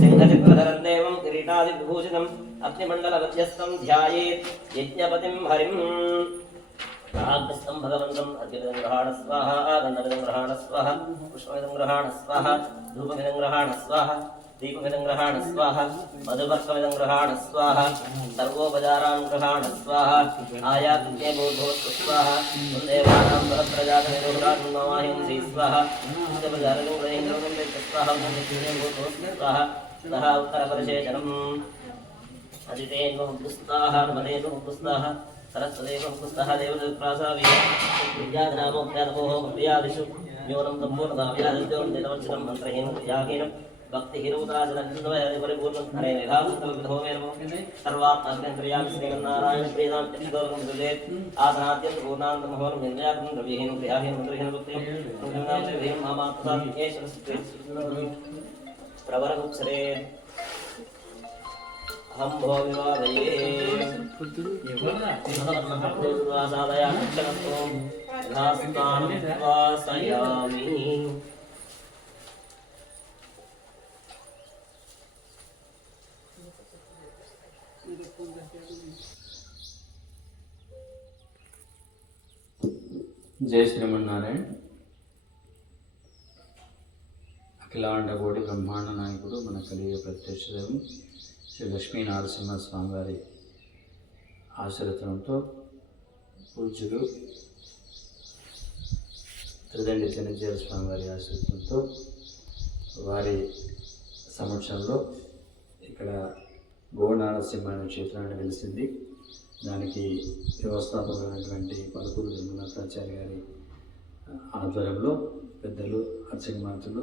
सिंहचक्रधरं देवं किरीटादिविभूषितम् अग्निमण्डलमध्यस्थं ध्यायेत् यज्ञपतिं हरिम् नागस्तं भगवन्तम् अर्घ्यमिदं ग्रहाण स्वाहा गन्धमिदं ग्रहाण स्वाहा पुष्पमिदं ग्रहाण स्वाहा धूपमिदं ग्रहाण स्वाहा दीपमिदं ग्रहाण स्वाहा मधुपर्कमिदं ग्रहाण स्वाहा सर्वोपचारान् ग्रहाण स्वाहा आयातिथ्ये भूर्भुवः स्वाहा देवानां परप्रजातनिरोधान् नमाहिं श्री स्वाहा प्रजातनिं ग्रहेन्द्रं स्वाहा स्वाहा तथा उत्तरपरिशेचनम् अदितेन्वपुस्ताः नमदेन्वपुस्ताः सरस्वदेवपुस्ताः देवदुप्रासावि विद्याधनामोक्त्यादमोहो प्रियादिषु न्यूनं सम्पूर्णताव्यादित्योर्नितवच्चितं मन्त्रहीनं क्रियाहीनं भक्तिहीनोदाचनपरिपूर्णं हरे मेधाविधोमे नमो सर्वात्मक्रियां श्रीमन्नारायण प्रियदां चक्षुदोर्गं दुर्वेत् आसनाद्यन्तपूर्णान्तमहोरं निर्व्याकृतं द्रव्यहीनं क्रियाहीनं मन्त्रहीनं भक्तिहीनं मामात्मसात् प्रवरमुत्सरे हम भो विवादये साधया क्षणत्वं धास्तां वासयामि जय श्रीमन्नारायण అఖిలాండ కోటి బ్రహ్మాండ నాయకుడు మన కలియుగ ప్రత్యక్ష దైవం శ్రీ లక్ష్మీ నరసింహ స్వామి వారి ఆశీర్వచనంతో పూజ్యులు త్రిదండి చెన్నజీర స్వామి వారి ఆశీర్వచనంతో వారి సమక్షంలో ఇక్కడ గోనారసింహ అనే క్షేత్రాన్ని వెలిసింది. దానికి వ్యవస్థాపకులైనటువంటి పలుకురు రఘునాథాచార్య గారి ఆధ్వర్యంలో పెద్దలు అర్చక మంత్రులు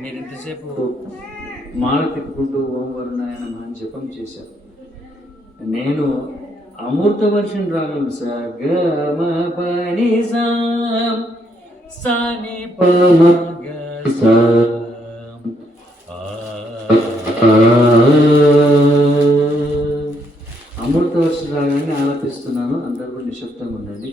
మీరు ఇంతసేపు మాల తిప్పుకుంటూ ఓం వరుణాయ నమః అని జపం చేశారు. నేను అమృత వర్షం రాగం సగమ పని సాని పమగ అమృత వర్షం రాగాన్ని ఆలపిస్తున్నాను. అందరూ కూడా నిశ్శబ్దంగా ఉండండి.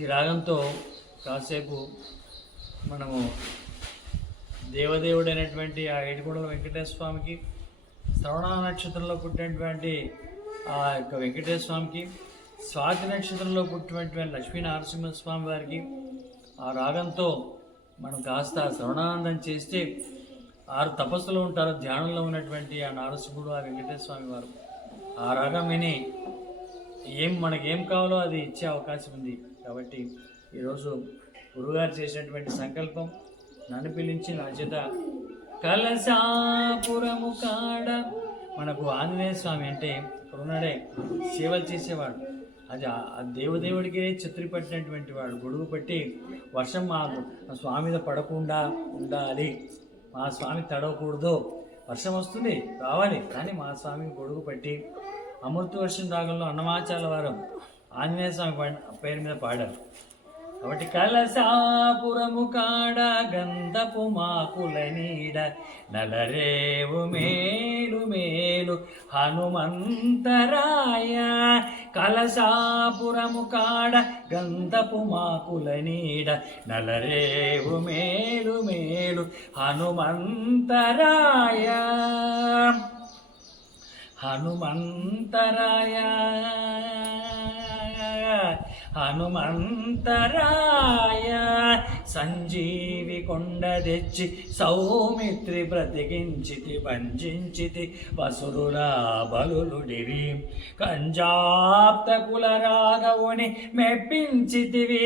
ఈ రాగంతో కాసేపు మనము దేవదేవుడైనటువంటి ఆ ఏడుకొండల వెంకటేశ్వర స్వామికి, శ్రవణ నక్షత్రంలో పుట్టినటువంటి ఆ యొక్క వెంకటేశ్వర స్వామికి, స్వాతి నక్షత్రంలో పుట్టినటువంటి లక్ష్మీనరసింహ స్వామి వారికి ఆ రాగంతో మనం కాస్త శ్రవణానందం చేస్తే 6 తపస్సులో ఉంటారు, ధ్యానంలో ఉన్నటువంటి ఆ నారసింహుడు, ఆ వెంకటేశ్వర స్వామి వారు ఆ రాగం విని మనకేం కావాలో అది ఇచ్చే అవకాశం ఉంది. కాబట్టి ఈరోజు గురుగారు చేసినటువంటి సంకల్పం నన్ను పిలిచి నా చేత కలశాపురము కాడ, మనకు ఆంజనేయ స్వామి అంటే ఇక్కడ ఉన్నాడే సేవలు చేసేవాడు, అది ఆ దేవదేవుడికి ఛత్రి పట్టినటువంటి వాడు, గొడుగు పట్టి వర్షం మా స్వామి మీద పడకుండా ఉండాలి, మా స్వామి తడవకూడదు, వర్షం వస్తుంది రావాలి కానీ మా స్వామికి గొడుగు పట్టి అమృత వర్షం రాగంలో అన్నమాచార్య వారు ఆంజనేయ స్వామి పేరు మీద పాడారు. కాబట్టి కలశాపురము కాడ గంధపు మాకుల నీడ నలరేవు మేలు మేలు హనుమంతరాయ. కలశాపురము కాడ గంధపు మాకుల నీడ నలరేవు మేలు మేలు హనుమంతరాయ. హనుమంతరాయ హనుమంతరాయ. సంజీవి కొండ తెచ్చి సౌమిత్రి బ్రతికించితి వంచితి వసురులా బలులుడివి. కంజాప్త కుల రాఘవుని మెప్పించితివి,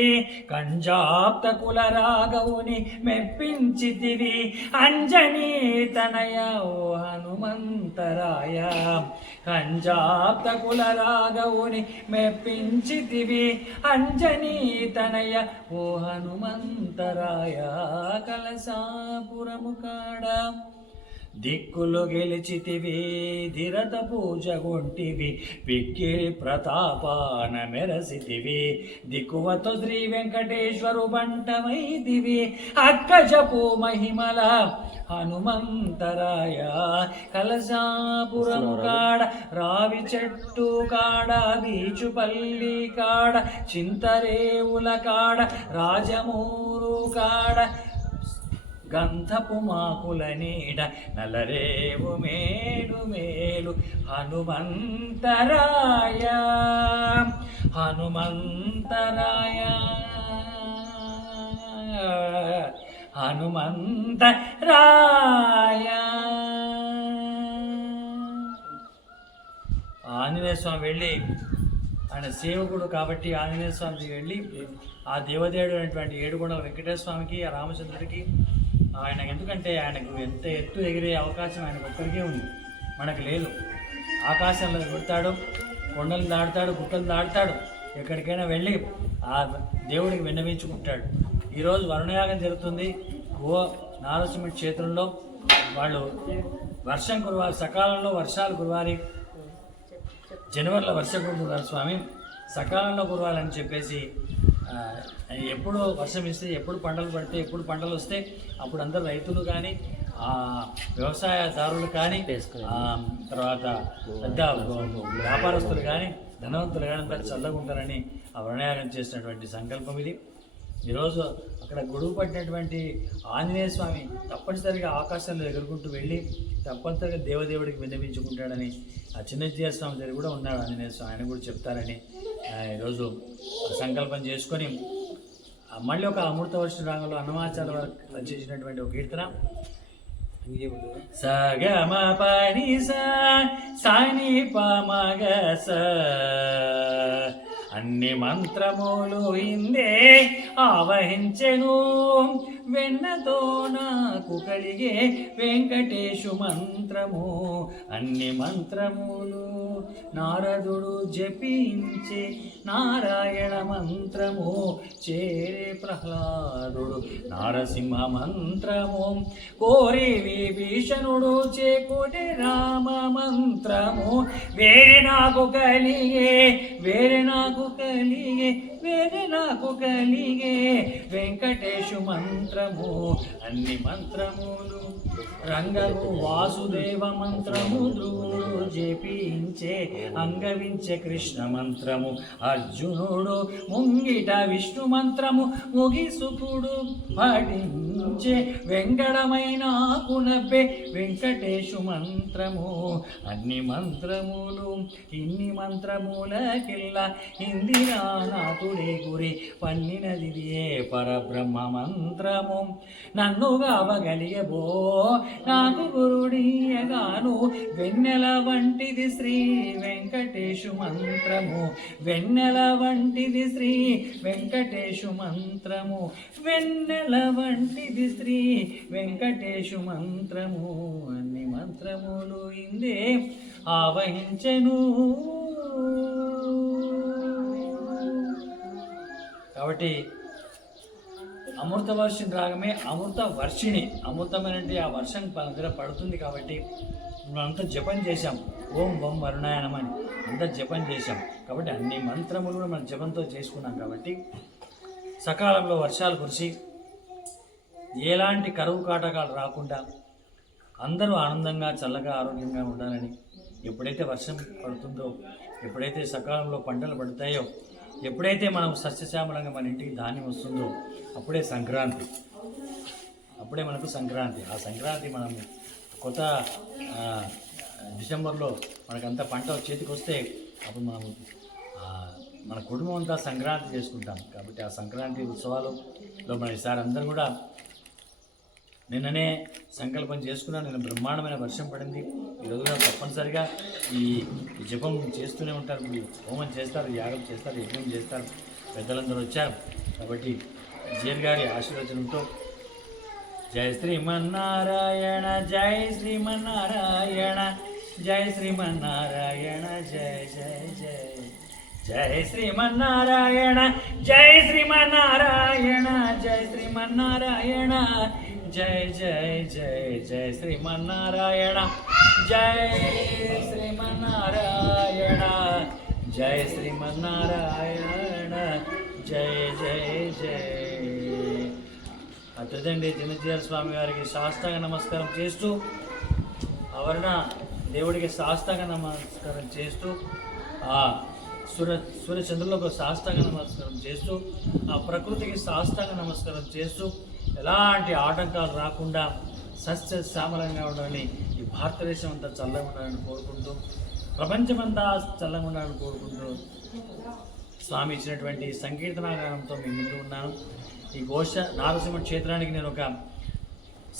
కంజాప్త కుల రాఘవుని మెప్పించితివి. అంజనీ తనయ ఓ హనుమంతరాయ. కంజాప్త కుల రాఘవుని మెప్పించితివి, అంజనీ తనయ ఓ హనుమంతరాయ. కలశాపురము కాడ దిక్కులు గెలిచితివి, ధిరత పూజ గొంటివి, పిక్కిలి ప్రతాపాన మెరసితివి. దిక్కువతో శ్రీ వెంకటేశ్వరు బంటమైదివి, అక్కజపు మహిమల హనుమంతరాయ. కలశాపురము కాడ రావి చెట్టు కాడ, బీచుపల్లి కాడ, చింతరేవుల కాడ, రాజమూరు కాడ గంధపు మాకుల నీడ నలరేవు మేలు మేలు హనుమంతరాయ. హనుమంతరాయ హనుమంతరాయ. ఆంజనేయ స్వామి వెళ్ళి, ఆయన సేవకుడు కాబట్టి ఆంజనేయ స్వామికి వెళ్ళి ఆ దేవదేవుడు అయినటువంటి ఏడుకొండల వెంకటేశ్వర స్వామికి, ఆ రామచంద్రుడికి, ఆయన ఎందుకంటే ఆయనకు ఎంత ఎత్తు ఎగిరే అవకాశం ఆయనకు ఒక్కరికే ఉంది, మనకు లేదు. ఆకాశంలో ఎగురుతాడు, కొండలు దాటుతాడు, గుట్టలు దాటుతాడు, ఎక్కడికైనా వెళ్ళి ఆ దేవుడికి విన్నవించుకుంటాడు. ఈరోజు వరుణయాగం జరుగుతుంది, నారసింహ క్షేత్రంలో వాళ్ళు వర్షం కురవాలి, సకాలంలో వర్షాలు కురవాలి, జనవరిలో వర్షం కురుతున్నారు స్వామి, సకాలంలో కురవాలని చెప్పేసి ఎప్పుడు వర్షం ఇస్తే, ఎప్పుడు పంటలు పడితే, ఎప్పుడు పంటలు వస్తే అప్పుడు అందరు రైతులు కానీ వ్యవసాయదారులు కానీ తర్వాత పెద్ద వ్యాపారస్తులు కానీ ధనవంతులు కానీ అందరూ చల్లగా ఉంటారని ఆ వరణయాగం చేసినటువంటి సంకల్పం ఇది. ఈరోజు అక్కడ గొడుగు పట్టినటువంటి ఆంజనేయ స్వామి తప్పనిసరిగా ఆకాశంలో ఎగురుకుంటూ వెళ్ళి తప్పనిసరిగా దేవదేవుడికి విన్నవించుకుంటాడని ఆ చిన్నజీయ స్వామి దగ్గర కూడా ఉన్నాడు ఆంజనేయ స్వామి, ఆయన కూడా చెప్తారని ఈరోజు సంకల్పం చేసుకొని మళ్ళీ ఒక అమృత వర్ష రాగంలో అన్నమాచార్య వారు రచించినటువంటి ఒక కీర్తన సగ మ పని సాని పమగ స అన్ని మంత్రములు ఇందే ఆవహించెను వెన్నతో నాకు కలిగే వెంకటేశు మంత్రము అన్ని మంత్రములు నారదుడు జపించే నారాయణ మంత్రము చేరే ప్రహ్లాదుడు నారసింహ మంత్రము కోరి విభీషణుడు చేకూటే రామ మంత్రము వేరే నాకు కలిగే వెంకటేశు మంత్రము అన్ని మంత్రములు రంగము వాసుదేవ మంత్రము ధ్రువుడు జపించే అంగవించే కృష్ణ మంత్రము అర్జునుడు ముంగిట విష్ణు మంత్రము ముగిసుకుడు పఠించే వెంకటమైన పునబ్బే వెంకటేశు మంత్రము అన్ని మంత్రములు ఇన్ని మంత్రములకిల్ల ఇందిరానాథుడే గురి పన్నినదిదే పరబ్రహ్మ మంత్రము నన్ను కావగలిగబో నాకు గురుడియగాను వెన్నెల వంటిది శ్రీ వెంకటేశు మంత్రము వెన్నెల వంటిది శ్రీ వెంకటేశు మంత్రము వెన్నెల వంటిది శ్రీ వెంకటేశు మంత్రము అన్ని మంత్రములు ఇందే ఆవహించెను. కాబట్టి అమృత వర్షం రాగమే అమృత వర్షిణి, అమృతమైనటువంటి ఆ వర్షం దగ్గర పడుతుంది కాబట్టి మనంతా జపం చేశాం, ఓం ఓం వరుణాయనమని అంతా జపం చేశాం కాబట్టి అన్ని మంత్రములు కూడా మనం జపంతో చేసుకున్నాం కాబట్టి సకాలంలో వర్షాలు కురిసి ఎలాంటి కరువు కాటకాలు రాకుండా అందరూ ఆనందంగా చల్లగా ఆరోగ్యంగా ఉండాలని, ఎప్పుడైతే వర్షం పడుతుందో, ఎప్పుడైతే సకాలంలో పంటలు పడతాయో, ఎప్పుడైతే మనం సస్యశ్యామలంగా మన ఇంటికి ధాన్యం వస్తుందో అప్పుడే సంక్రాంతి, అప్పుడే మనకు సంక్రాంతి. ఆ సంక్రాంతి మనం కొత్త డిసెంబర్లో మనకంతా పంట చేతికి వస్తే అప్పుడు మనం మన కుటుంబం అంతా సంక్రాంతి చేసుకుంటాం. కాబట్టి ఆ సంక్రాంతి ఉత్సవాలలో మన ఈసారి అందరూ కూడా నిన్ననే సంకల్పం చేసుకున్నాను. నిన్న బ్రహ్మాండమైన వర్షం పడింది. ఈరోజు కూడా తప్పనిసరిగా ఈ జపం చేస్తూనే ఉంటారు, హోమం చేస్తారు, యాగం చేస్తారు, యజ్ఞం చేస్తారు, పెద్దలందరూ వచ్చారు. కాబట్టి జీఎన్ గారి ఆశీర్వచనంతో జై శ్రీమన్నారాయణ జై శ్రీమన్నారాయణ జై శ్రీమన్నారాయణ జై జై జై జై శ్రీమన్నారాయణ జై శ్రీమన్నారాయణ జై శ్రీమన్నారాయణ జై జై జై జై శ్రీమన్నారాయణ జై శ్రీమన్నారాయణ జై శ్రీమన్నారాయణ జై జై జై. అతదండి చిన్నజీఆర్ స్వామి గారికి సాష్టాంగ నమస్కారం చేస్తూ, ఆవరణ దేవుడికి సాష్టాంగ నమస్కారం చేస్తూ, ఆ సూర్యచంద్రులకు సాష్టాంగ నమస్కారం చేస్తూ, ఆ ప్రకృతికి సాష్టాంగ నమస్కారం చేస్తూ, ఎలాంటి ఆటంకాలు రాకుండా సస్య శ్యామలంగా ఉండాలని, ఈ భారతదేశం అంతా చల్లగా ఉండాలని కోరుకుంటూ, ప్రపంచమంతా చల్లగా ఉండాలని కోరుకుంటూ స్వామి ఇచ్చినటువంటి సంకీర్తనాగానంతో మీ ముందు ఉన్నాను. ఈ ఘోష నారసింహ క్షేత్రానికి నేను ఒక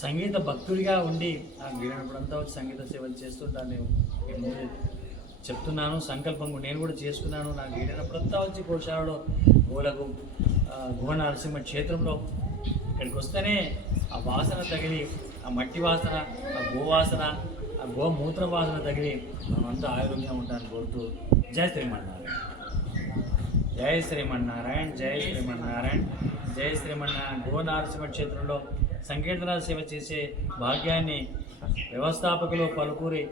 సంగీత భక్తుడిగా ఉండి నాకు వీలైనప్పుడంతా వచ్చి సంగీత సేవలు చేస్తుంటాను. నేను చెప్తున్నాను, సంకల్పం నేను కూడా చేసుకున్నాను. నాకు వీలైనప్పుడంతా వచ్చి గోశాలలో గోలకు గోవ నరసింహ క్షేత్రంలో ఇక్కడికి వస్తేనే ఆ వాసన తగిలి, ఆ మట్టి వాసన, ఆ గోవాసన, ఆ గోమూత్ర వాసన తగిలి మనమంతా ఆరోగ్యంగా ఉంటానని కోరుతూ జై శ్రీమన్నారాయణ జై శ్రీమన్నారాయణ జై శ్రీమన్నారాయణ జై శ్రీమన్నారాయణ. గో నరసింహ క్షేత్రంలో సంకీర్తన సేవ చేసే భాగ్యాన్ని వ్యవస్థాపకులు పలుకూరి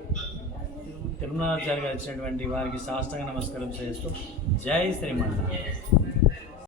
తిరుమలాచారి గారు ఇచ్చినటువంటి వారికి సాష్టాంగ నమస్కారం చేస్తూ జై శ్రీమన్నారాయణ.